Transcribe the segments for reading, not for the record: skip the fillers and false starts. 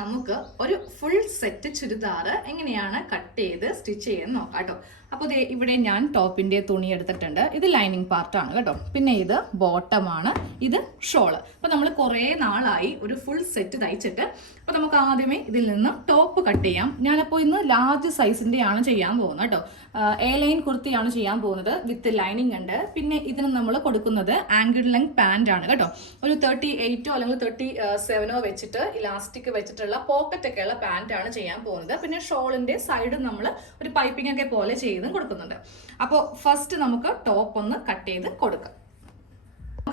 നമുക്ക് ഒരു full set churidar എങ്ങനെയാണ് കട്ട് ചെയ്ത് സ്റ്റിച്ച് ചെയ്യാൻ നോക്കാം കേട്ടോ. അപ്പോൾ ഇവിടെ ഞാൻ ടോപ്പിന്റെ തുണി എടുത്തിട്ടുണ്ട്. ഇത് ലൈനിങ് പാർട്ടാണ് കേട്ടോ. പിന്നെ ഇത് ബോട്ടമാണ്, ഇത് ഷോള്. അപ്പോൾ നമ്മൾ കുറേ നാളായി ഒരു ഫുൾ സെറ്റ് തയ്ച്ചിട്ട്. അപ്പോൾ നമുക്ക് ആദ്യമേ ഇതിൽ നിന്ന് ടോപ്പ് കട്ട് ചെയ്യാം. ഞാനപ്പോൾ ഇന്ന് ലാർജ് സൈസിന്റെ ആണ് ചെയ്യാൻ പോകുന്നത് കേട്ടോ. എ ലൈൻ കുർത്തിയാണ് ചെയ്യാൻ പോകുന്നത്, വിത്ത് ലൈനിങ് ഉണ്ട്. പിന്നെ ഇതിന് നമ്മൾ കൊടുക്കുന്നത് ആംഗിൾ ലെങ്ത് പാന്റ് ആണ് കേട്ടോ. ഒരു 38 അല്ലെങ്കിൽ 37 വെച്ചിട്ട് ഇലാസ്റ്റിക് വെച്ചിട്ടുള്ള പോക്കറ്റ് ഒക്കെ ഉള്ള പാന്റ് ആണ് ചെയ്യാൻ പോകുന്നത്. പിന്നെ ഷോളിന്റെ സൈഡ് നമ്മൾ ഒരു പൈപ്പിംഗ് ഒക്കെ പോലെ ചെയ്തും കൊടുക്കുന്നുണ്ട്. അപ്പോൾ ഫസ്റ്റ് നമുക്ക് ടോപ്പ് ഒന്ന് കട്ട് ചെയ്ത് കൊടുക്കാം.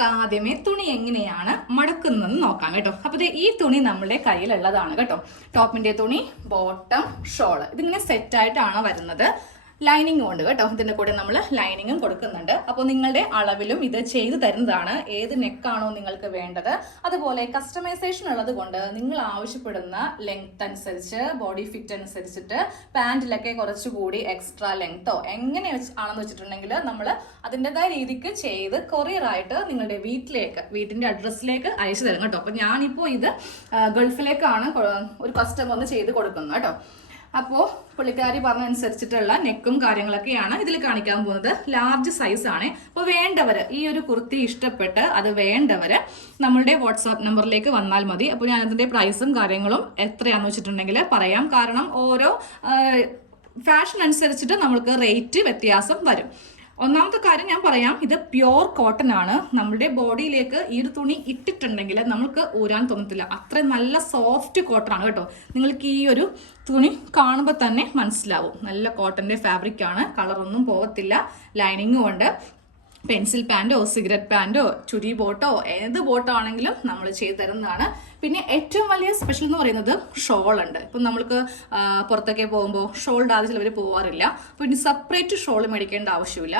ആദ്യമേ തുണി എങ്ങനെയാണ് മടക്കുന്നതെന്ന് നോക്കാം കേട്ടോ. അപ്പൊ ഈ തുണി നമ്മുടെ കയ്യിലുള്ളതാണ് കേട്ടോ. ടോപ്പിന്റെ തുണി, ബോട്ടം, ഷോള് ഇതിങ്ങനെ സെറ്റ് ആയിട്ടാണ് വരുന്നത്. ലൈനിങ്ങും ഉണ്ട് കേട്ടോ. ഇതിന്റെ കൂടെ നമ്മൾ ലൈനിങ്ങും കൊടുക്കുന്നുണ്ട്. അപ്പോൾ നിങ്ങളുടെ അളവിലും ഇത് ചെയ്തു തരുന്നതാണ്. ഏത് നെക്കാണോ നിങ്ങൾക്ക് വേണ്ടത്, അതുപോലെ കസ്റ്റമൈസേഷൻ ഉള്ളത് കൊണ്ട് നിങ്ങൾ ആവശ്യപ്പെടുന്ന ലെങ്ത് അനുസരിച്ച്, ബോഡി ഫിറ്റ് അനുസരിച്ചിട്ട് പാൻറ്റിലൊക്കെ കുറച്ചുകൂടി എക്സ്ട്രാ ലെങ്തോ എങ്ങനെ ആണെന്ന് വെച്ചിട്ടുണ്ടെങ്കിൽ നമ്മൾ അതിൻ്റെതായ രീതിക്ക് ചെയ്ത് കൊറിയറായിട്ട് നിങ്ങളുടെ വീട്ടിന്റെ അഡ്രസ്സിലേക്ക് അയച്ചു തരും കേട്ടോ. അപ്പോൾ ഞാനിപ്പോൾ ഇത് ഗൾഫിലേക്കാണ് ഒരു കസ്റ്റമറിന് ചെയ്ത് കൊടുക്കുന്നത് കേട്ടോ. അപ്പോൾ പുള്ളിക്കാരി പറഞ്ഞനുസരിച്ചിട്ടുള്ള നെക്കും കാര്യങ്ങളൊക്കെയാണ് ഇതിൽ കാണിക്കാൻ പോകുന്നത്. ലാർജ് സൈസ് ആണ്. അപ്പോൾ വേണ്ടവർ, ഈ ഒരു കുർത്തി ഇഷ്ടപ്പെട്ട് അത് വേണ്ടവർ നമ്മളുടെ വാട്സാപ്പ് നമ്പറിലേക്ക് വന്നാൽ മതി. അപ്പോൾ ഞാനതിൻ്റെ പ്രൈസും കാര്യങ്ങളും എത്രയാണെന്ന് വെച്ചിട്ടുണ്ടെങ്കിൽ പറയാം. കാരണം ഓരോ ഫാഷൻ അനുസരിച്ചിട്ട് നമ്മൾക്ക് റേറ്റ് വ്യത്യാസം വരും. ഒന്നാമത്തെ കാര്യം ഞാൻ പറയാം, ഇത് പ്യോർ കോട്ടൺ ആണ്. നമ്മുടെ ബോഡിയിലേക്ക് ഈ ഒരു തുണി ഇട്ടിട്ടുണ്ടെങ്കിൽ നമുക്ക് ഊരാൻ തോന്നത്തില്ല. അത്ര നല്ല സോഫ്റ്റ് കോട്ടൺ ആണ് കേട്ടോ. നിങ്ങൾക്ക് ഈ ഒരു തുണി കാണുമ്പോൾ തന്നെ മനസ്സിലാവും. നല്ല കോട്ടന്റെ ഫാബ്രിക് ആണ്, കളറൊന്നും പോകത്തില്ല. ലൈനിങ്ങും ഉണ്ട്. പെൻസിൽ പാൻറ്റോ സിഗരറ്റ് പാൻറ്റോ ചുരി ബോട്ടോ ഏത് ബോട്ടോ ആണെങ്കിലും നമ്മൾ ചെയ്തു തരുന്നതാണ്. പിന്നെ ഏറ്റവും വലിയ സ്പെഷ്യൽ എന്ന് പറയുന്നത് ഷോൾ ഉണ്ട്. ഇപ്പം നമ്മൾക്ക് പുറത്തൊക്കെ പോകുമ്പോൾ ഷോൾ ഇടാതെ ചിലവർ പോകാറില്ല. അപ്പോൾ ഇനി സെപ്പറേറ്റ് ഷോൾ മേടിക്കേണ്ട ആവശ്യമില്ല.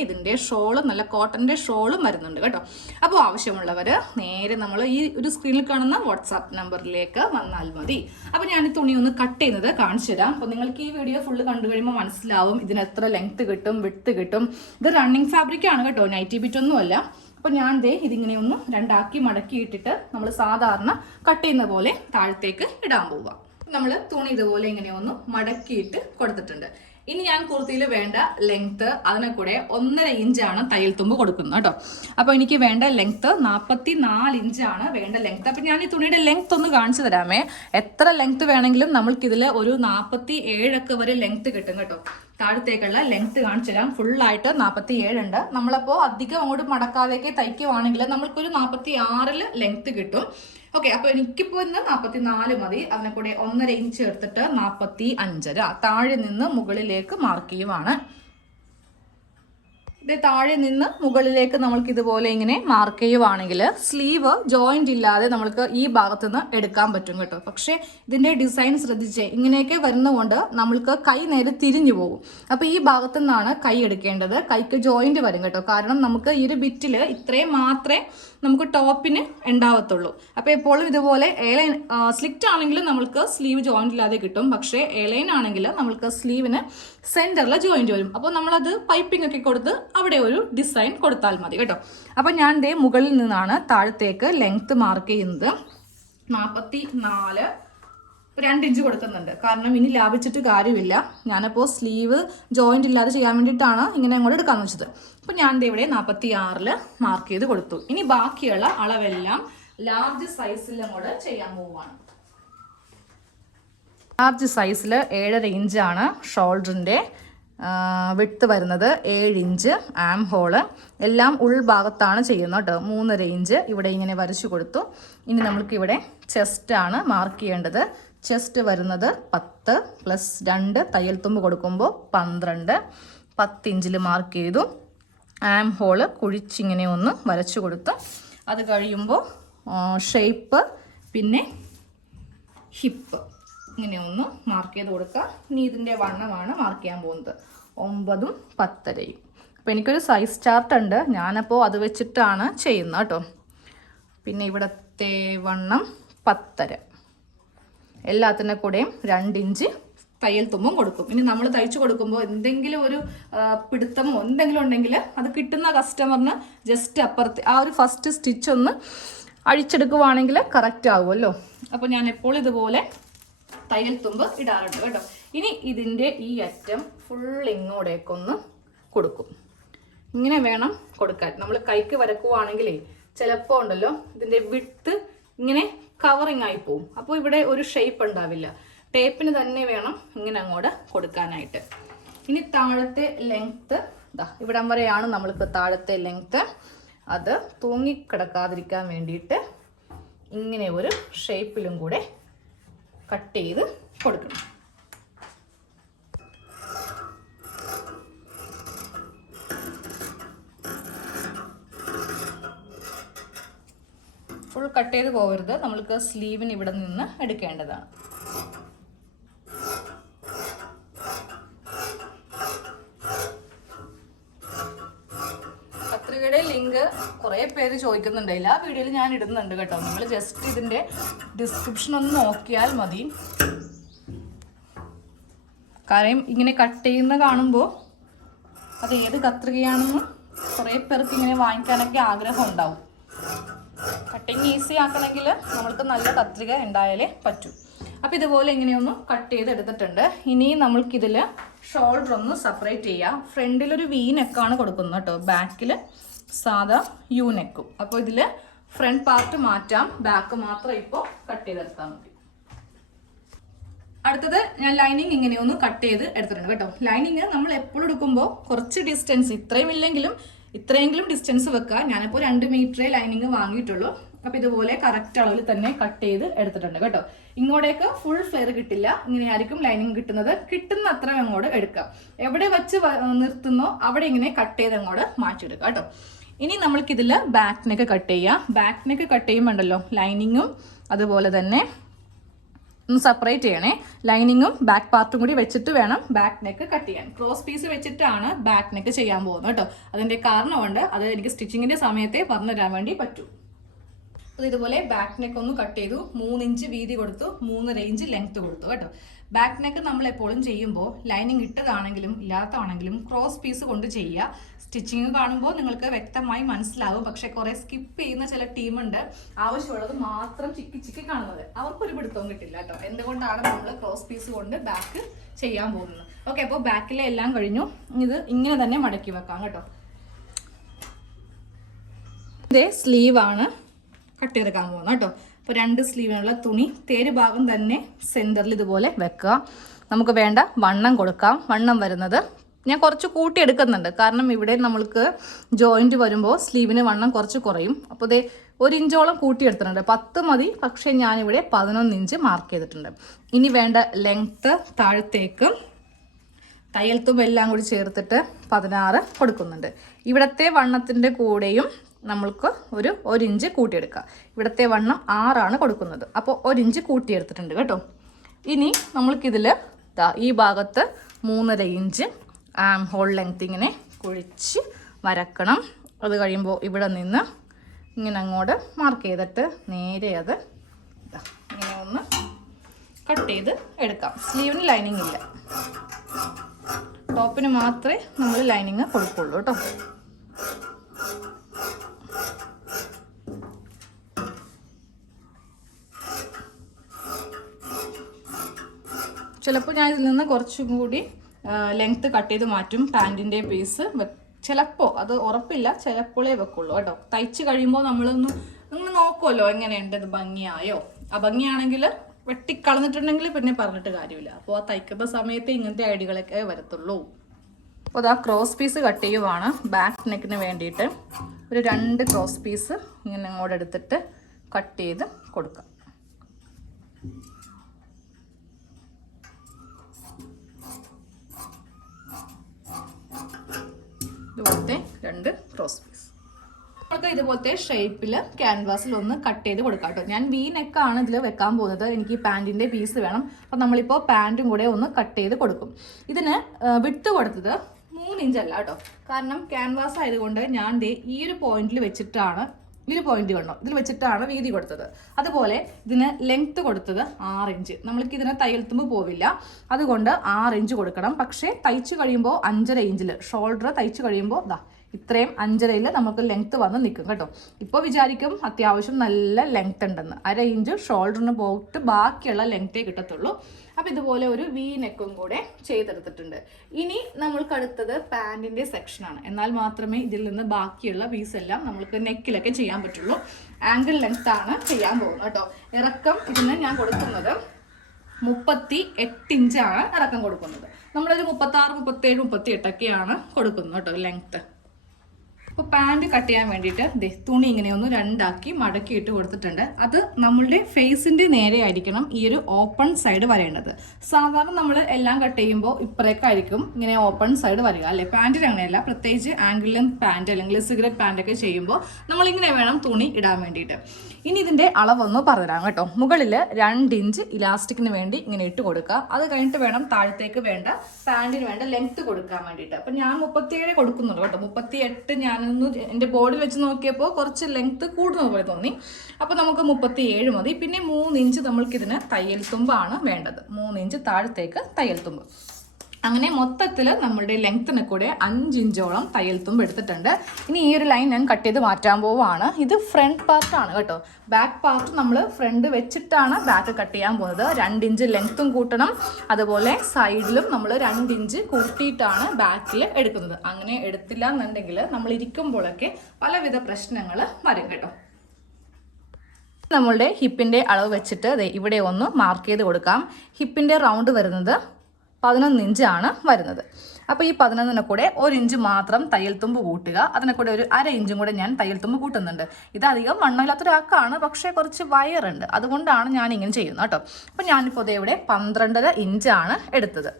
ഇതിൻ്റെ ഷോള് നല്ല കോട്ടൻ്റെ ഷോളും വരുന്നുണ്ട് കേട്ടോ. അപ്പോൾ ആവശ്യമുള്ളവർ നേരെ നമ്മൾ ഈ ഒരു സ്ക്രീനിൽ കാണുന്ന വാട്സാപ്പ് നമ്പറിലേക്ക് വന്നാൽ മതി. അപ്പോൾ ഞാൻ ഈ തുണി ഒന്ന് കട്ട് ചെയ്യുന്നത് കാണിച്ചു തരാം. അപ്പോൾ നിങ്ങൾക്ക് ഈ വീഡിയോ ഫുള്ള് കണ്ടു കഴിയുമ്പോൾ മനസ്സിലാവും ഇതിന് എത്ര ലെങ്ത് കിട്ടും, വിഡ്ത്ത് കിട്ടും. ഇത് റണ്ണിങ് ഫാബ്രിക് ആണ് കേട്ടോ, നൈറ്റി ബിറ്റ് ഒന്നും അല്ല. അപ്പോൾ ഞാൻ ഇതിങ്ങനെ ഒന്ന് രണ്ടാക്കി മടക്കി ഇട്ടിട്ട് നമ്മൾ സാധാരണ കട്ട് ചെയ്യുന്ന പോലെ താഴത്തേക്ക് ഇടാൻ പോവുക. നമ്മൾ തുണി ഇതുപോലെ ഇങ്ങനെ ഒന്ന് മടക്കിയിട്ട് കൊടുത്തിട്ടുണ്ട്. ഇനി ഞാൻ കുർത്തിയിൽ വേണ്ട ലെങ്ത്ത് അതിനെ കൂടെ 1.5 ഇഞ്ചാണ് തയ്യൽ തുമ്പ് കൊടുക്കുന്നത് കേട്ടോ. അപ്പോൾ എനിക്ക് വേണ്ട ലെങ്ത്ത് 44 ഇഞ്ചാണ് വേണ്ട ലെങ്ത്ത്. അപ്പം ഞാൻ ഈ തുണിയുടെ ലെങ്ത്ത് ഒന്ന് കാണിച്ചു തരാമേ. എത്ര ലെങ്ത്ത് വേണമെങ്കിലും നമ്മൾക്കിതിൽ ഒരു 47 വരെ ലെങ്ത്ത് കിട്ടും കേട്ടോ. താഴത്തേക്കുള്ള ലെങ്ത്ത് കാണിച്ചു തരാം. ഫുള്ളായിട്ട് 47 ഉണ്ട്. നമ്മളപ്പോൾ അധികം അങ്ങോട്ട് മടക്കാതെയൊക്കെ തയ്ക്കുവാണെങ്കിൽ നമ്മൾക്കൊരു 46 ലെങ്ത്ത് കിട്ടും. ഓക്കെ, അപ്പോൾ എനിക്കിപ്പോൾ ഇന്ന് 44 മതി. അതിനെ കൂടെ 1.5 ഇഞ്ച് എടുത്തിട്ട് 45. താഴെ നിന്ന് മുകളിലേക്ക് മാർക്ക് ചെയ്യുവാണ്. ഇത് താഴെ നിന്ന് മുകളിലേക്ക് നമ്മൾക്ക് ഇതുപോലെ ഇങ്ങനെ മാർക്ക് ചെയ്യുവാണെങ്കിൽ സ്ലീവ് ജോയിന്റ് ഇല്ലാതെ നമ്മൾക്ക് ഈ ഭാഗത്ത് നിന്ന് എടുക്കാൻ പറ്റും കേട്ടോ. പക്ഷേ ഇതിൻ്റെ ഡിസൈൻ ശ്രദ്ധിച്ചേ, ഇങ്ങനെയൊക്കെ വരുന്നതുകൊണ്ട് നമ്മൾക്ക് കൈ നേരെ തിരിഞ്ഞു പോകും. അപ്പോൾ ഈ ഭാഗത്തു നിന്നാണ് കൈ എടുക്കേണ്ടത്. കൈക്ക് ജോയിന്റ് വരും കേട്ടോ. കാരണം നമുക്ക് ഈ ഒരു ബിറ്റിൽ ഇത്രയും മാത്രമേ നമുക്ക് ടോപ്പിന് ഉണ്ടാവത്തുള്ളൂ. അപ്പോൾ എപ്പോഴും ഇതുപോലെ എലൈൻ സ്ലിക്റ്റ് ആണെങ്കിലും നമ്മൾക്ക് സ്ലീവ് ജോയിന്റ് ഇല്ലാതെ കിട്ടും. പക്ഷേ എലൈൻ ആണെങ്കിൽ നമ്മൾക്ക് സ്ലീവിന് സെന്ററിൽ ജോയിന്റ് വരും. അപ്പോൾ നമ്മളത് പൈപ്പിംഗ് ഒക്കെ കൊടുത്ത് അവിടെ ഒരു ഡിസൈൻ കൊടുത്താൽ മതി കേട്ടോ. അപ്പോൾ ഞാൻ മുകളിൽ നിന്നാണ് താഴത്തേക്ക് ലെങ്ത് മാർക്ക് ചെയ്യുന്നത്. 44 2 ഇഞ്ച് കൊടുക്കുന്നുണ്ട്. കാരണം ഇനി ലാഭിച്ചിട്ട് കാര്യമില്ല. ഞാനപ്പോൾ സ്ലീവ് ജോയിന്റ് ഇല്ലാതെ ചെയ്യാൻ വേണ്ടിയിട്ടാണ് ഇങ്ങനെ അങ്ങോട്ട് എടുക്കാമെന്ന് വെച്ചത്. അപ്പോൾ ഞാൻ ഇവിടെ 46 മാർക്ക് ചെയ്ത് കൊടുത്തു. ഇനി ബാക്കിയുള്ള അളവെല്ലാം ലാർജ് സൈസിൽ അങ്ങോട്ട് ചെയ്യാൻ പോവുകയാണ്. ലാർജ് സൈസിൽ 7.5 ഇഞ്ചാണ് ഷോൾഡറിൻ്റെ വിഡ്ത്ത് വരുന്നത്. 7 ഇഞ്ച് ആം ഹോള് എല്ലാം ഉൾഭാഗത്താണ് ചെയ്യുന്നത് കേട്ടോ. 3.5 ഇഞ്ച് ഇവിടെ ഇങ്ങനെ വരച്ചു കൊടുത്തു. ഇനി നമ്മൾക്കിവിടെ ചെസ്റ്റാണ് മാർക്ക് ചെയ്യേണ്ടത്. ചെസ്റ്റ് വരുന്നത് 10 + 2 തയ്യൽ തുമ്പ് കൊടുക്കുമ്പോൾ 12. 10 ഇഞ്ചിൽ മാർക്ക് ചെയ്തു. ആം ഹോള് കുഴിച്ചിങ്ങനെ ഒന്ന് വരച്ചു കൊടുത്തു. അത് കഴിയുമ്പോൾ ഷേപ്പ് പിന്നെ ഹിപ്പ് ഇങ്ങനെ ഒന്ന് മാർക്ക് ചെയ്ത് കൊടുക്കുക. ഇനി ഇതിൻ്റെ വണ്ണമാണ് മാർക്ക് ചെയ്യാൻ പോകുന്നത്. 9ഉം 10.5. അപ്പോൾ എനിക്കൊരു സൈസ് ചാർട്ട് ഉണ്ട്. ഞാനപ്പോൾ അത് വെച്ചിട്ടാണ് ചെയ്യുന്നത് കേട്ടോ. പിന്നെ ഇവിടത്തെ വണ്ണം 10.5. എല്ലാത്തിൻ്റെ കൂടെയും 2 ഇഞ്ച് തയ്യൽ തുമ്പും കൊടുക്കും. ഇനി നമ്മൾ തയ്ച്ചു കൊടുക്കുമ്പോൾ എന്തെങ്കിലും ഒരു പിടുത്തമോ എന്തെങ്കിലും ഉണ്ടെങ്കിൽ അത് കിട്ടുന്ന കസ്റ്റമറിന് ജസ്റ്റ് അപ്പുറത്ത് ആ ഒരു ഫസ്റ്റ് സ്റ്റിച്ച് ഒന്ന് അഴിച്ചെടുക്കുവാണെങ്കിൽ കറക്റ്റ് ആകുമല്ലോ. അപ്പോൾ ഞാൻ എപ്പോൾ ഇതുപോലെ തയ്യൽ തുമ്പ് ഇടാറുണ്ട് കേട്ടോ. ഇനി ഇതിൻ്റെ ഈ അറ്റം ഫുൾ ഇങ്ങോട്ടേക്കൊന്ന് കൊടുക്കും. ഇങ്ങനെ വേണം കൊടുക്കാൻ. നമ്മൾ കൈക്ക് വരക്കുവാണെങ്കിലേ ചിലപ്പോൾ ഉണ്ടല്ലോ ഇതിൻ്റെ വിട്ട് ഇങ്ങനെ കവറിങ് ആയി പോവും. അപ്പോൾ ഇവിടെ ഒരു ഷേപ്പ് ഉണ്ടാവില്ല. ടേപ്പിന് തന്നെ വേണം ഇങ്ങനെ അങ്ങോട്ട് കൊടുക്കാനായിട്ട്. ഇനി താഴത്തെ ലെങ്ത്ത് ഇവിടം വരെയാണ് നമ്മൾക്ക് താഴത്തെ ലെങ്ത്ത്. അത് തൂങ്ങിക്കിടക്കാതിരിക്കാൻ വേണ്ടിയിട്ട് ഇങ്ങനെ ഒരു ഷേപ്പിലും കൂടെ കട്ട് ചെയ്ത് കൊടുക്കണം. ഫുൾ കട്ട് ചെയ്ത് പോകരുത്. നമ്മൾക്ക് സ്ലീവിന് ഇവിടെ നിന്ന് എടുക്കേണ്ടതാണ്. കത്രികയുടെ ലിങ്ക് കുറേ പേര് ചോദിക്കുന്നുണ്ട്. എല്ലാ വീഡിയോയിലും ഞാൻ ഇടുന്നുണ്ട് കേട്ടോ. നിങ്ങൾ ജസ്റ്റ് ഇതിൻ്റെ ഡിസ്ക്രിപ്ഷൻ ഒന്ന് നോക്കിയാൽ മതി. കാര്യം ഇങ്ങനെ കട്ട് ചെയ്യുന്ന കാണുമ്പോൾ അത് ഏത് കത്രികയാണെന്ന് കുറേ പേർക്ക് ഇങ്ങനെ വാങ്ങിക്കാനൊക്കെ ആഗ്രഹം ഉണ്ടാവും. കട്ടിങ് ഈസി ആക്കണമെങ്കിൽ നമ്മൾക്ക് നല്ല കത്രിക ഉണ്ടായാലേ പറ്റൂ. അപ്പോൾ ഇതുപോലെ ഇങ്ങനെയൊന്ന് കട്ട് ചെയ്ത് എടുത്തിട്ടുണ്ട്. ഇനി നമ്മൾക്കിതിൽ ഷോൾഡർ ഒന്ന് സെപ്പറേറ്റ് ചെയ്യാം. ഫ്രണ്ടിലൊരു വി നെക്കാണ് കൊടുക്കുന്നത് കേട്ടോ, ബാക്കിൽ സാധാ യു നെക്കും. അപ്പോൾ ഇതിൽ ഫ്രണ്ട് പാർട്ട് മാറ്റാം, ബാക്ക് മാത്രം ഇപ്പോൾ കട്ട് ചെയ്തെടുത്താൽ മതി. അടുത്തത് ഞാൻ ലൈനിങ് ഇങ്ങനെയൊന്ന് കട്ട് ചെയ്ത് എടുത്തിട്ടുണ്ട് കേട്ടോ. ലൈനിങ് നമ്മൾ എപ്പോഴും എടുക്കുമ്പോൾ കുറച്ച് ഡിസ്റ്റൻസ്, ഇത്രയെങ്കിലും ഡിസ്റ്റൻസ് വെക്കുക. ഞാനിപ്പോൾ 2 മീറ്ററേ ലൈനിങ് വാങ്ങിയിട്ടുള്ളൂ. അപ്പോൾ ഇതുപോലെ കറക്റ്റ് അളവിൽ തന്നെ കട്ട് ചെയ്ത് എടുത്തിട്ടുണ്ട് കേട്ടോ. ഇങ്ങോട്ടേക്ക് ഫുൾ ഫ്ലെയർ കിട്ടില്ല, ഇങ്ങനെയായിരിക്കും ലൈനിങ് കിട്ടുന്നത്. കിട്ടുന്ന അത്ര അങ്ങോട്ട് എടുക്കുക. എവിടെ വെച്ച് നിർത്തുന്നോ അവിടെ ഇങ്ങനെ കട്ട് ചെയ്ത് അങ്ങോട്ട് മാറ്റിയെടുക്കുക കേട്ടോ. ഇനി നമ്മൾക്കിതിൽ ബാക്ക് നെക്ക് കട്ട് ചെയ്യാം. ബാക്ക് നെക്ക് കട്ട് ചെയ്യുമ്പോണ്ടല്ലോ ലൈനിങ്ങും അതുപോലെ തന്നെ ഒന്ന് സെപ്പറേറ്റ് ചെയ്യണേ. ലൈനിങ്ങും ബാക്ക് പാർട്ടും കൂടി വെച്ചിട്ട് വേണം ബാക്ക് നെക്ക് കട്ട് ചെയ്യാൻ. ക്രോസ് പീസ് വെച്ചിട്ടാണ് ബാക്ക് നെക്ക് ചെയ്യാൻ പോകുന്നത് കേട്ടോ. അതിൻ്റെ കാരണമുണ്ട്, അത് എനിക്ക് സ്റ്റിച്ചിങ്ങിൻ്റെ സമയത്തെ പറഞ്ഞു തരാൻ വേണ്ടി പറ്റൂ. അപ്പോൾ ഇതുപോലെ ബാക്ക് നെക്ക് ഒന്ന് കട്ട് ചെയ്തു. 3 ഇഞ്ച് വീതി കൊടുത്തു, 3.5 ഇഞ്ച് ലെങ്ത് കൊടുത്തു കേട്ടോ. ബാക്ക് നെക്ക് നമ്മൾ എപ്പോഴും ചെയ്യുമ്പോൾ ലൈനിങ് ഇട്ടതാണെങ്കിലും ഇല്ലാത്തതാണെങ്കിലും ക്രോസ് പീസ് കൊണ്ട് ചെയ്യുക. സ്റ്റിച്ചിങ് കാണുമ്പോൾ നിങ്ങൾക്ക് വ്യക്തമായി മനസ്സിലാവും. പക്ഷെ കുറേ സ്കിപ്പ് ചെയ്യുന്ന ചില ടീമുണ്ട്, ആവശ്യമുള്ളത് മാത്രം ചിക്കി കാണുന്നത്. അവർക്കൊരു പിടുത്തവും കിട്ടില്ല കേട്ടോ. എന്തുകൊണ്ടാണ് നമ്മൾ ക്രോസ് പീസ് കൊണ്ട് ബാക്ക് ചെയ്യാൻ പോകുന്നത്. ഓക്കെ, അപ്പോൾ ബാക്കിലെ എല്ലാം കഴിഞ്ഞു. ഇത് ഇങ്ങനെ തന്നെ മടക്കി വെക്കാം കേട്ടോ. ഇതേ സ്ലീവാണ് കട്ട് ചെയ്തെടുക്കാൻ പോകുന്നത് കേട്ടോ. അപ്പോൾ 2 സ്ലീവിനുള്ള തുണി തേര് ഭാഗം തന്നെ സെൻറ്ററിൽ ഇതുപോലെ വെക്കുക. നമുക്ക് വേണ്ട വണ്ണം കൊടുക്കാം. വണ്ണം വരുന്നത് ഞാൻ കുറച്ച് കൂട്ടി എടുക്കുന്നുണ്ട്, കാരണം ഇവിടെ നമ്മൾക്ക് ജോയിൻറ്റ് വരുമ്പോൾ സ്ലീവിന് വണ്ണം കുറച്ച് കുറയും. അപ്പോൾ ഇതേ 1 ഇഞ്ചോളം കൂട്ടിയെടുത്തിട്ടുണ്ട്. 10 മതി, പക്ഷേ ഞാനിവിടെ 11 ഇഞ്ച് മാർക്ക് ചെയ്തിട്ടുണ്ട്. ഇനി വേണ്ട ലെങ്ത്ത് താഴത്തേക്ക് തയ്യൽ തുമ്പ് എല്ലാം കൂടി ചേർത്തിട്ട് 16 കൊടുക്കുന്നുണ്ട്. ഇവിടത്തെ വണ്ണത്തിൻ്റെ കൂടെയും നമ്മൾക്ക് ഒരു 1 ഇഞ്ച് കൂട്ടിയെടുക്കുക. ഇവിടത്തെ വണ്ണം 6 ആണ് കൊടുക്കുന്നത്. അപ്പോൾ 1 ഇഞ്ച് കൂട്ടിയെടുത്തിട്ടുണ്ട് കേട്ടോ. ഇനി നമ്മൾക്കിതിൽ ഈ ഭാഗത്ത് 3.5 ഇഞ്ച് ഹോൾ ലെങ്ത് ഇങ്ങനെ കുഴിച്ച് വരക്കണം. അത് കഴിയുമ്പോൾ ഇവിടെ നിന്ന് ഇങ്ങനെ അങ്ങോട്ട് മാർക്ക് ചെയ്തിട്ട് നേരെ അത് ഇങ്ങനെ ഒന്ന് കട്ട് ചെയ്ത് എടുക്കാം. സ്ലീവിന് ലൈനിങ് ഇല്ല, ടോപ്പിന് മാത്രമേ നമ്മൾ ലൈനിങ് കൊടുക്കുള്ളൂ കേട്ടോ. ചിലപ്പോൾ ഞാൻ ഇതിൽ നിന്ന് കുറച്ചും കൂടി ലെങ്ത്ത് കട്ട് ചെയ്ത് മാറ്റും. പാൻറ്റിൻ്റെ പീസ് ചിലപ്പോൾ, അത് ഉറപ്പില്ല, ചിലപ്പോഴേ വെക്കുള്ളൂ കേട്ടോ. തയ്ച്ച് കഴിയുമ്പോൾ നമ്മളൊന്ന് നോക്കുമല്ലോ എങ്ങനെയുണ്ട്, ഇത് ഭംഗിയായോ. ഭംഗിയാണെങ്കിൽ വെട്ടിക്കളഞ്ഞിട്ടുണ്ടെങ്കിൽ പിന്നെ പറഞ്ഞിട്ട് കാര്യമില്ല. അപ്പോൾ ആ തയ്ക്കുന്ന സമയത്ത് ഇങ്ങനത്തെ ഐഡിയകളൊക്കെ വരത്തുള്ളൂ. അപ്പോൾ അതാ ക്രോസ് പീസ് കട്ട് ചെയ്യുവാണ് ബാക്ക് നെക്കിന് വേണ്ടിയിട്ട്. ഒരു 2 ക്രോസ് പീസ് ഇങ്ങനെ അങ്ങോട്ട് എടുത്തിട്ട് കട്ട് ചെയ്ത് കൊടുക്കാം. ഇതുപോലത്തെ 2 ക്രോസ് പീസ് നമുക്ക് ഇതുപോലത്തെ ഷേപ്പിൽ ക്യാൻവാസിൽ ഒന്ന് കട്ട് ചെയ്ത് കൊടുക്കാം കേട്ടോ. ഞാൻ വി നെക്കാണ് ഇതിൽ വെക്കാൻ പോകുന്നത്. എനിക്ക് പാൻറ്റിൻ്റെ പീസ് വേണം. അപ്പോൾ നമ്മളിപ്പോൾ പാൻറ്റും കൂടെ ഒന്ന് കട്ട് ചെയ്ത് കൊടുക്കും. ഇതിന് വിട്ട് കൊടുത്തത് 3 ഇഞ്ചല്ല കേട്ടോ. കാരണം ക്യാൻവാസ് ആയതുകൊണ്ട് ഞാൻ ഈ ഒരു പോയിന്റിൽ വെച്ചിട്ടാണ്, ഈ ഒരു പോയിന്റ് കണ്ടോ, ഇതിൽ വെച്ചിട്ടാണ് വീതി കൊടുത്തത്. അതുപോലെ ഇതിന് ലെങ്ത്ത് കൊടുത്തത് 6 ഇഞ്ച്. നമ്മൾക്ക് ഇതിന് തയ്യൽ തുമ്പ് പോവില്ല, അതുകൊണ്ട് 6 ഇഞ്ച് കൊടുക്കണം. പക്ഷേ തയ്ച്ച് കഴിയുമ്പോൾ 5.5 ഇഞ്ചിൽ ഷോൾഡർ തയ്ച്ച് കഴിയുമ്പോൾ ഇത്രയും 5.5 നമുക്ക് ലെങ്ത്ത് വന്ന് നിൽക്കും കേട്ടോ. ഇപ്പോൾ വിചാരിക്കും അത്യാവശ്യം നല്ല ലെങ്ത്ത് ഉണ്ടെന്ന്. 1/2 ഇഞ്ച് ഷോൾഡറിന് പോയിട്ട് ബാക്കിയുള്ള ലെങ്ത്തേ കിട്ടത്തുള്ളൂ. അപ്പോൾ ഇതുപോലെ ഒരു വി നെക്കും കൂടെ ചെയ്തെടുത്തിട്ടുണ്ട്. ഇനി നമ്മൾക്ക് അടുത്തത് പാൻറ്റിൻ്റെ സെക്ഷനാണ്. എന്നാൽ മാത്രമേ ഇതിൽ നിന്ന് ബാക്കിയുള്ള പീസ് എല്ലാം നമുക്ക് നെക്കിലൊക്കെ ചെയ്യാൻ പറ്റുള്ളൂ. ആംഗിൾ ലെങ്ത് ആണ് ചെയ്യാൻ പോകുന്നത് കേട്ടോ. ഇറക്കം ഇതിന് ഞാൻ കൊടുക്കുന്നത് 38 ഇഞ്ചാണ് ഇറക്കം കൊടുക്കുന്നത്. നമ്മളൊരു 36, 37, 38 കൊടുക്കുന്നത് കേട്ടോ ലെങ്ത്ത്. അപ്പോൾ പാൻറ് കട്ട് ചെയ്യാൻ വേണ്ടിയിട്ട് തുണി ഇങ്ങനെ ഒന്ന് രണ്ടാക്കി മടക്കിയിട്ട് കൊടുത്തിട്ടുണ്ട്. അത് നമ്മളുടെ ഫേസിൻ്റെ നേരെ ആയിരിക്കണം ഈ ഒരു ഓപ്പൺ സൈഡ് വരേണ്ടത്. സാധാരണ നമ്മൾ എല്ലാം കട്ട് ചെയ്യുമ്പോൾ ഇപ്പറേക്കായിരിക്കും ഇങ്ങനെ ഓപ്പൺ സൈഡ് വരിക അല്ലേ. പാൻറ്റിന് അങ്ങനെയല്ല. പ്രത്യേകിച്ച് ആംഗിൾ ലെങ്ത് പാൻറ്റ് അല്ലെങ്കിൽ സിഗരറ്റ് പാൻറ്റൊക്കെ ചെയ്യുമ്പോൾ നമ്മളിങ്ങനെ വേണം തുണി ഇടാൻ വേണ്ടിയിട്ട്. ഇനി ഇതിൻ്റെ അളവൊന്ന് പറഞ്ഞുതരാം കേട്ടോ. മുകളിൽ 2 ഇഞ്ച് ഇലാസ്റ്റിക്കിന് വേണ്ടി ഇങ്ങനെ ഇട്ട് കൊടുക്കുക. അത് കഴിഞ്ഞിട്ട് വേണം താഴത്തേക്ക് വേണ്ട പാൻറ്റിന് വേണ്ട ലെങ്ത്ത് കൊടുക്കാൻ വേണ്ടിയിട്ട്. അപ്പം ഞാൻ 37 കൊടുക്കുന്നുള്ളൂ കേട്ടോ. 38 ഞാനൊന്ന് എൻ്റെ ബോർഡിൽ വെച്ച് നോക്കിയപ്പോൾ കുറച്ച് ലെങ്ത്ത് കൂടുന്നത് പോലെ തോന്നി. അപ്പോൾ നമുക്ക് 37 മതി. പിന്നെ 3 ഇഞ്ച് നമ്മൾക്കിതിന് തയ്യൽ തുമ്പാണ് വേണ്ടത്. 3 ഇഞ്ച് താഴത്തേക്ക് തയ്യൽ തുമ്പ്. അങ്ങനെ മൊത്തത്തിൽ നമ്മളുടെ ലെങ്ത്തിന് കൂടെ 5 ഇഞ്ചോളം തയ്യൽ തുമ്പ് എടുത്തിട്ടുണ്ട്. ഇനി ഈ ഒരു ലൈൻ ഞാൻ കട്ട് ചെയ്ത് മാറ്റാൻ പോവുകയാണ്. ഇത് ഫ്രണ്ട് പാർട്ടാണ് കേട്ടോ. ബാക്ക് പാർട്ട് നമ്മൾ ഫ്രണ്ട് വെച്ചിട്ടാണ് ബാക്ക് കട്ട് ചെയ്യാൻ പോകുന്നത്. 2 ഇഞ്ച് ലെങ്ത്തും കൂട്ടണം. അതുപോലെ സൈഡിലും നമ്മൾ 2 ഇഞ്ച് കൂട്ടിയിട്ടാണ് ബാക്കിൽ എടുക്കുന്നത്. അങ്ങനെ എടുത്തില്ല എന്നുണ്ടെങ്കിൽ നമ്മൾ ഇരിക്കുമ്പോഴൊക്കെ പലവിധ പ്രശ്നങ്ങൾ വരും കേട്ടോ. നമ്മളുടെ ഹിപ്പിൻ്റെ അളവ് വെച്ചിട്ട് ഇവിടെ ഒന്ന് മാർക്ക് ചെയ്ത് കൊടുക്കാം. ഹിപ്പിൻ്റെ റൗണ്ട് വരുന്നത് 11 ഇഞ്ചാണ് വരുന്നത്. അപ്പോൾ ഈ 11ന് കൂടെ 1 ഇഞ്ച് മാത്രം തയ്യൽ തുമ്പ് കൂട്ടുക. അതിനെ കൂടെ ഒരു 1/2 ഇഞ്ചും കൂടെ ഞാൻ തയ്യൽ തുമ്പ് കൂട്ടുന്നുണ്ട്. ഇതധികം വണ്ണമില്ലാത്തൊരാൾക്കാണ്, പക്ഷേ കുറച്ച് വയറുണ്ട്, അതുകൊണ്ടാണ് ഞാൻ ഇങ്ങനെ ചെയ്യുന്നത് കേട്ടോ. അപ്പോൾ ഞാനിപ്പോൾ ഇവിടെ 12.5 ഇഞ്ചാണ് എടുത്തത്.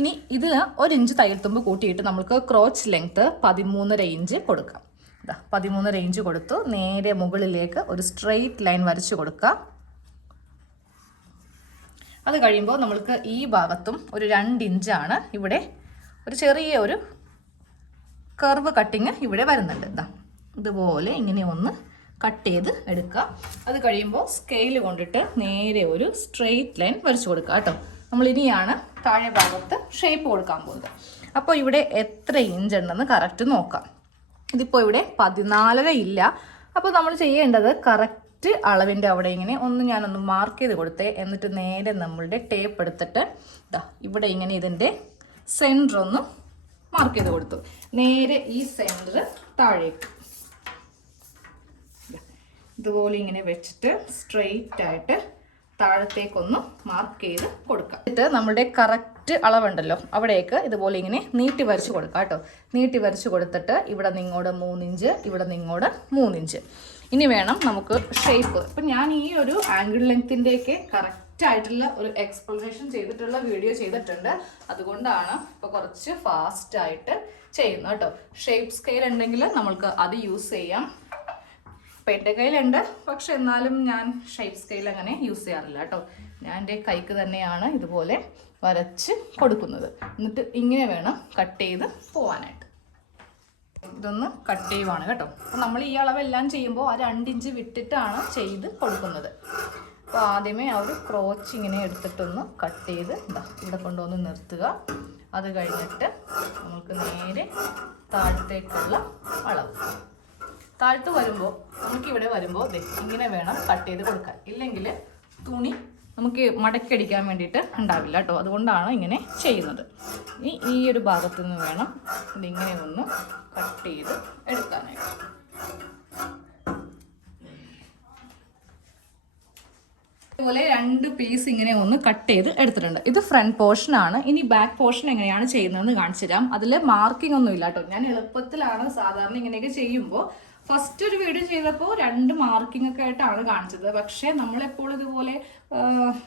ഇനി ഇതിൽ 1 ഇഞ്ച് തയ്യൽ തുമ്പ് കൂട്ടിയിട്ട് നമുക്ക് ക്രോച്ച് ലെങ്ത്ത് 13.5 ഇഞ്ച് കൊടുക്കാം. 13.5 ഇഞ്ച് കൊടുത്തു. നേരെ മുകളിലേക്ക് ഒരു സ്ട്രെയിറ്റ് ലൈൻ വരച്ചു കൊടുക്കുക. അത് കഴിയുമ്പോൾ നമ്മൾക്ക് ഈ ഭാഗത്തും ഒരു 2 ഇഞ്ചാണ് ഇവിടെ ഒരു ചെറിയ ഒരു കർവ് കട്ടിങ് ഇവിടെ വരുന്നുണ്ട്. ഇതുപോലെ ഇങ്ങനെ ഒന്ന് കട്ട് ചെയ്ത് എടുക്കുക. അത് കഴിയുമ്പോൾ സ്കെയിൽ കൊണ്ടിട്ട് നേരെ ഒരു സ്ട്രെയിറ്റ് ലൈൻ വരച്ചു കൊടുക്കുക കേട്ടോ. നമ്മൾ ഇനിയാണ് താഴെ ഭാഗത്ത് ഷേപ്പ് കൊടുക്കാൻ പോകുന്നത്. അപ്പോൾ ഇവിടെ എത്ര ഇഞ്ച് ഉണ്ടെന്ന് കറക്റ്റ് നോക്കാം. ഇതിപ്പോൾ ഇവിടെ 14.5 ഇല്ല. അപ്പോൾ നമ്മൾ ചെയ്യേണ്ടത് കറക്റ്റ് അളവിൻ്റെ അവിടെ ഇങ്ങനെ ഞാനൊന്ന് മാർക്ക് ചെയ്ത് കൊടുത്തേ. എന്നിട്ട് നേരെ നമ്മളുടെ ടേപ്പ് എടുത്തിട്ട് ഇവിടെ ഇങ്ങനെ ഇതിൻ്റെ സെൻറ്റർ ഒന്ന് മാർക്ക് ചെയ്ത് കൊടുത്തു. നേരെ ഈ സെൻറ്റർ താഴേക്ക് ഇതുപോലെ ഇങ്ങനെ വെച്ചിട്ട് സ്ട്രെയിറ്റ് ആയിട്ട് താഴത്തേക്കൊന്ന് മാർക്ക് ചെയ്ത് കൊടുക്കാം. എന്നിട്ട് നമ്മുടെ കറക്റ്റ് അളവുണ്ടല്ലോ അവിടേക്ക് ഇതുപോലെ ഇങ്ങനെ നീട്ടി വരച്ച് കൊടുക്കാം കേട്ടോ. നീട്ടി വരച്ച് കൊടുത്തിട്ട് ഇവിടെ നിങ്ങോട് 3 ഇഞ്ച്, ഇവിടെ നിങ്ങോട് 3 ഇഞ്ച്. ഇനി വേണം നമുക്ക് ഷേപ്പ്. ഇപ്പം ഞാൻ ഈ ഒരു ആംഗിൾ ലെങ്ത്തിൻ്റെയൊക്കെ കറക്റ്റായിട്ടുള്ള ഒരു എക്സ്പ്ലനേഷൻ ചെയ്തിട്ടുള്ള വീഡിയോ ചെയ്തിട്ടുണ്ട്. അതുകൊണ്ടാണ് ഇപ്പോൾ കുറച്ച് ഫാസ്റ്റായിട്ട് ചെയ്യുന്നത് കേട്ടോ. ഷേപ്പ് സ്കെയിൽ ഉണ്ടെങ്കിൽ നമ്മൾക്ക് അത് യൂസ് ചെയ്യാം. ഇപ്പം എൻ്റെ കയ്യിലുണ്ട്, പക്ഷെ എന്നാലും ഞാൻ ഷേപ്പ് സ്കെയിൽ അങ്ങനെ യൂസ് ചെയ്യാറില്ല കേട്ടോ. ഞാൻ എൻ്റെ കൈക്ക് തന്നെയാണ് ഇതുപോലെ വരച്ച് കൊടുക്കുന്നത്. എന്നിട്ട് ഇങ്ങനെ വേണം കട്ട് ചെയ്ത് പോകാനായിട്ട്. ഇതൊന്ന് കട്ട് ചെയ്യുവാണ് കേട്ടോ. അപ്പം നമ്മൾ ഈ അളവെല്ലാം ചെയ്യുമ്പോൾ ആ 2 ഇഞ്ച് വിട്ടിട്ടാണ് ചെയ്ത് കൊടുക്കുന്നത്. അപ്പോൾ ആദ്യമേ ആ ഒരു ക്രോച്ച് ഇങ്ങനെ എടുത്തിട്ടൊന്ന് കട്ട് ചെയ്ത് ഇവിടെ കൊണ്ടുവന്ന് നിർത്തുക. അത് കഴിഞ്ഞിട്ട് നമുക്ക് നേരെ താഴത്തേക്കുള്ള അളവ് താഴ്ത്ത് വരുമ്പോൾ നമുക്കിവിടെ വരുമ്പോൾ ഇങ്ങനെ വേണം കട്ട് ചെയ്ത് കൊടുക്കാൻ. ഇല്ലെങ്കിൽ തുണി നമുക്ക് മടക്കടിക്കാൻ വേണ്ടിയിട്ട് ഉണ്ടാവില്ല കേട്ടോ. അതുകൊണ്ടാണ് ഇങ്ങനെ ചെയ്യുന്നത്. ഇനി ഈ ഒരു ഭാഗത്തു നിന്ന് വേണം ഇതിങ്ങനെ ഒന്ന് കട്ട് ചെയ്ത് എടുക്കാനായിട്ട്. അതുപോലെ 2 പീസ് ഇങ്ങനെ ഒന്ന് കട്ട് ചെയ്ത് എടുത്തിട്ടുണ്ട്. ഇത് ഫ്രണ്ട് പോർഷനാണ്. ഇനി ബാക്ക് പോർഷൻ എങ്ങനെയാണ് ചെയ്യുന്നതെന്ന് കാണിച്ചു തരാം. അതിൽ മാർക്കിംഗ് ഒന്നും ഇല്ല കേട്ടോ. ഞാൻ എളുപ്പത്തിലാണ് സാധാരണ ഇങ്ങനെയൊക്കെ ചെയ്യുമ്പോൾ. ഫസ്റ്റ് ഒരു വീഡിയോ ചെയ്തപ്പോൾ 2 മാർക്കിംഗ് ഒക്കെ ആയിട്ടാണ് കാണിച്ചത്. പക്ഷേ നമ്മളെപ്പോൾ ഇതുപോലെ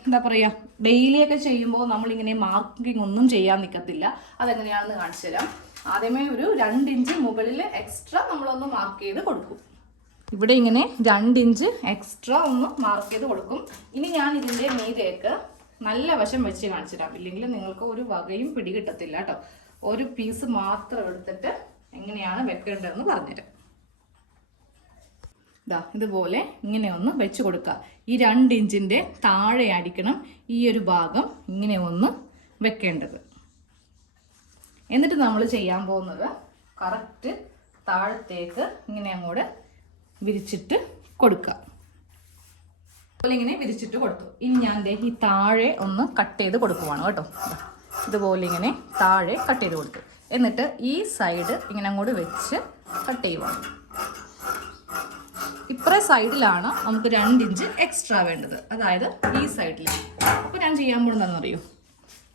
എന്താ പറയുക ഡെയിലിയൊക്കെ ചെയ്യുമ്പോൾ നമ്മളിങ്ങനെ മാർക്കിംഗ് ഒന്നും ചെയ്യാൻ നിൽക്കത്തില്ല. അതെങ്ങനെയാണെന്ന് കാണിച്ചു തരാം. ആദ്യമേ ഒരു 2 ഇഞ്ച് മുകളിൽ എക്സ്ട്രാ നമ്മളൊന്ന് മാർക്ക് ചെയ്ത് കൊടുക്കും. ഇവിടെ ഇങ്ങനെ 2 ഇഞ്ച് എക്സ്ട്രാ ഒന്ന് മാർക്ക് ചെയ്ത് കൊടുക്കും. ഇനി ഞാൻ ഇതിൻ്റെ മീതേക്ക് നല്ല വശം വെച്ച് കാണിച്ചു തരാം. ഇല്ലെങ്കിൽ നിങ്ങൾക്ക് ഒരു വകയും പിടികിട്ടത്തില്ല കേട്ടോ. ഒരു പീസ് മാത്രം എടുത്തിട്ട് എങ്ങനെയാണ് വെക്കേണ്ടതെന്ന് പറഞ്ഞുതരാം. ഇതുപോലെ ഇങ്ങനെ ഒന്ന് വെച്ച് കൊടുക്കുക. ഈ 2 ഇഞ്ചിൻ്റെ താഴെ ആയിരിക്കണം ഈ ഒരു ഭാഗം ഇങ്ങനെ ഒന്ന് വെക്കേണ്ടത്. എന്നിട്ട് നമ്മൾ ചെയ്യാൻ പോകുന്നത് കറക്റ്റ് താഴത്തേക്ക് ഇങ്ങനെ അങ്ങോട്ട് വിരിച്ചിട്ട് കൊടുക്കുക. അതുപോലെ ഇങ്ങനെ വിരിച്ചിട്ട് കൊടുത്തു. ഇനി ഞാൻ ഈ താഴെ ഒന്ന് കട്ട് ചെയ്ത് കൊടുക്കുവാണ് കേട്ടോ. ഇതുപോലെ ഇങ്ങനെ താഴെ കട്ട് ചെയ്ത് കൊടുത്തു. എന്നിട്ട് ഈ സൈഡ് ഇങ്ങനെ അങ്ങോട്ട് വെച്ച് കട്ട് ചെയ്യുവാണ്. ഇപ്പറേ സൈഡിലാണ് നമുക്ക് 2 ഇഞ്ച് എക്സ്ട്രാ വേണ്ടത്, അതായത് ഈ സൈഡിൽ. അപ്പോൾ ഞാൻ ചെയ്യാൻ പോകുന്നതെന്നറിയോ,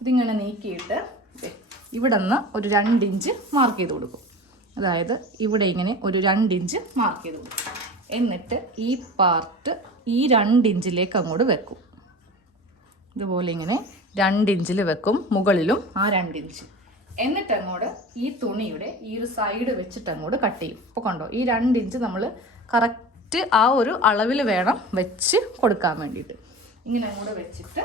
ഇതിങ്ങനെ നീക്കിയിട്ട് ഇവിടെ നിന്ന് ഒരു 2 ഇഞ്ച് മാർക്ക് ചെയ്ത് കൊടുക്കും. അതായത് ഇവിടെ ഇങ്ങനെ ഒരു 2 ഇഞ്ച് മാർക്ക് ചെയ്ത് കൊടുക്കും. എന്നിട്ട് ഈ പാർട്ട് ഈ 2 ഇഞ്ചിലേക്ക് അങ്ങോട്ട് വെക്കും. ഇതുപോലെ ഇങ്ങനെ 2 ഇഞ്ചിൽ വെക്കും, മുകളിലും ആ 2 ഇഞ്ച്. എന്നിട്ട് അങ്ങോട്ട് ഈ തുണിയുടെ ഈ ഒരു സൈഡ് വെച്ചിട്ട് അങ്ങോട്ട് കട്ട് ചെയ്യും. ഇപ്പോൾ കണ്ടോ, ഈ 2 ഇഞ്ച് നമ്മൾ കറക്റ്റ് ആ ഒരു അളവിൽ വേണം വെച്ച് കൊടുക്കാൻ വേണ്ടിയിട്ട്. ഇങ്ങനെ അങ്ങോട്ട് വെച്ചിട്ട്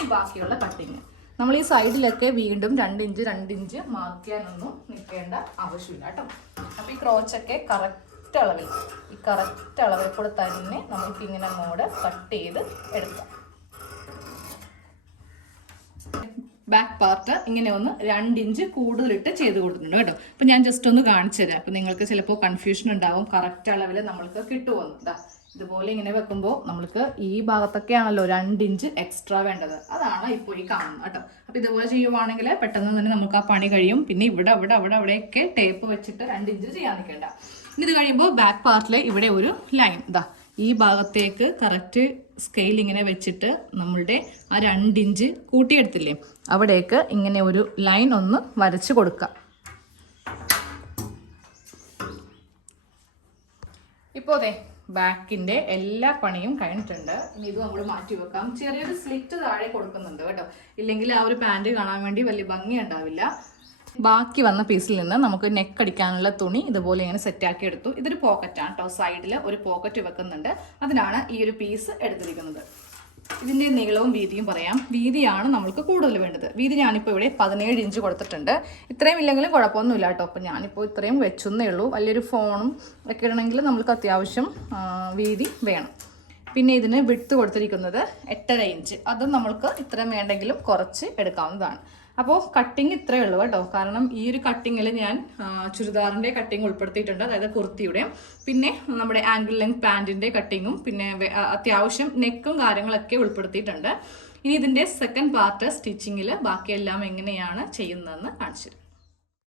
ഈ ബാക്കിയുള്ള കട്ടിങ് നമ്മൾ ഈ സൈഡിലൊക്കെ വീണ്ടും 2 ഇഞ്ച് മാർക്ക് ചെയ്യാനൊന്നും നിൽക്കേണ്ട ആവശ്യമില്ല കേട്ടോ. അപ്പോൾ ഈ ക്രോച്ചൊക്കെ കറക്റ്റ് അളവിൽ, ഈ കറക്റ്റ് അളവിൽ കൂടെ തന്നെ നമുക്ക് ഇങ്ങനെ അങ്ങോട്ട് കട്ട് ചെയ്ത് എടുക്കാം. ബാക്ക് പാർട്ട് ഇങ്ങനെ ഒന്ന് 2 ഇഞ്ച് കൂടുതലിട്ട് ചെയ്ത് കൊടുത്തിട്ടുണ്ട് കേട്ടോ. അപ്പം ഞാൻ ജസ്റ്റ് ഒന്ന് കാണിച്ചു തരാം. അപ്പം നിങ്ങൾക്ക് ചിലപ്പോൾ കൺഫ്യൂഷൻ ഉണ്ടാവും, കറക്റ്റ് അളവിൽ നമ്മൾക്ക് കിട്ടുമെന്ന്. ഇതുപോലെ ഇങ്ങനെ വെക്കുമ്പോൾ നമ്മൾക്ക് ഈ ഭാഗത്തൊക്കെയാണല്ലോ 2 ഇഞ്ച് എക്സ്ട്രാ വേണ്ടത്, അതാണ് ഇപ്പോൾ ഈ കാണുന്നത് കേട്ടോ. അപ്പം ഇതുപോലെ ചെയ്യുവാണെങ്കിൽ പെട്ടെന്ന് തന്നെ നമുക്ക് ആ പണി കഴിയും. പിന്നെ അവിടെയൊക്കെ ടേപ്പ് വെച്ചിട്ട് 2 ഇഞ്ച് ചെയ്യാൻ നിൽക്കേണ്ട. ഇനി ഇത് കഴിയുമ്പോൾ ബാക്ക് പാർട്ടിൽ ഇവിടെ ഒരു ലൈൻ ഈ ഭാഗത്തേക്ക് കറക്റ്റ് സ്കെയിൽ ഇങ്ങനെ വെച്ചിട്ട് നമ്മളുടെ ആ 2 ഇഞ്ച് കൂട്ടിയെടുത്തില്ലേ, അവിടേക്ക് ഇങ്ങനെ ഒരു ലൈൻ ഒന്ന് വരച്ച് കൊടുക്കാം. ഇപ്പോൾ ബാക്കിൻ്റെ എല്ലാ പണിയും കഴിഞ്ഞിട്ടുണ്ട്. ഇനി ഇത് നമ്മൾ മാറ്റി വെക്കാം. ചെറിയൊരു സ്ലിറ്റ് താഴെ കൊടുക്കുന്നുണ്ട് കേട്ടോ, ഇല്ലെങ്കിൽ ആ ഒരു പാൻറ് കാണാൻ വേണ്ടി വലിയ ഭംഗി ഉണ്ടാവില്ല. ബാക്കി വന്ന പീസിൽ നിന്ന് നമുക്ക് നെക്ക് അടിക്കാനുള്ള തുണി ഇതുപോലെ ഇങ്ങനെ സെറ്റാക്കി എടുത്തു. ഇതൊരു പോക്കറ്റാണ് കേട്ടോ, സൈഡിൽ ഒരു പോക്കറ്റ് വെക്കുന്നുണ്ട്, അതിനാണ് ഈ ഒരു പീസ് എടുത്തിരിക്കുന്നത്. ഇതിൻ്റെ നീളവും വീതിയും പറയാം. വീതിയാണ് നമ്മൾക്ക് കൂടുതൽ വേണ്ടത്. വീതി ഞാനിപ്പോൾ ഇവിടെ 17 ഇഞ്ച് കൊടുത്തിട്ടുണ്ട്. ഇത്രയും ഇല്ലെങ്കിലും കുഴപ്പമൊന്നുമില്ല കേട്ടോ. അപ്പം ഞാനിപ്പോൾ ഇത്രയും വെച്ചെന്നേ ഉള്ളൂ. വലിയൊരു ഫോണും ഒക്കെ ഇടണമെങ്കിൽ നമ്മൾക്ക് അത്യാവശ്യം വീതി വേണം. പിന്നെ ഇതിന് വിഡ്ത്ത് കൊടുത്തിരിക്കുന്നത് 8.5 ഇഞ്ച്. അത് നമ്മൾക്ക് ഇത്രയും വേണ്ടെങ്കിലും കുറച്ച് എടുക്കാവുന്നതാണ്. അപ്പോൾ കട്ടിങ് ഇത്രയേ ഉള്ളൂ കേട്ടോ. കാരണം ഈ ഒരു കട്ടിങ്ങിൽ ഞാൻ ചുരിദാറിൻ്റെ കട്ടിങ് ഉൾപ്പെടുത്തിയിട്ടുണ്ട്, അതായത് കുർത്തിയുടെ, പിന്നെ നമ്മുടെ ആംഗിൾ ലെങ്ത് പാൻറ്റിൻ്റെ കട്ടിങ്ങും, പിന്നെ അത്യാവശ്യം നെക്കും കാര്യങ്ങളൊക്കെ ഉൾപ്പെടുത്തിയിട്ടുണ്ട്. ഇനി ഇതിൻ്റെ സെക്കൻഡ് പാർട്ട് സ്റ്റിച്ചിങ്ങിൽ ബാക്കിയെല്ലാം എങ്ങനെയാണ് ചെയ്യുന്നതെന്ന് കാണിച്ചു തരാം.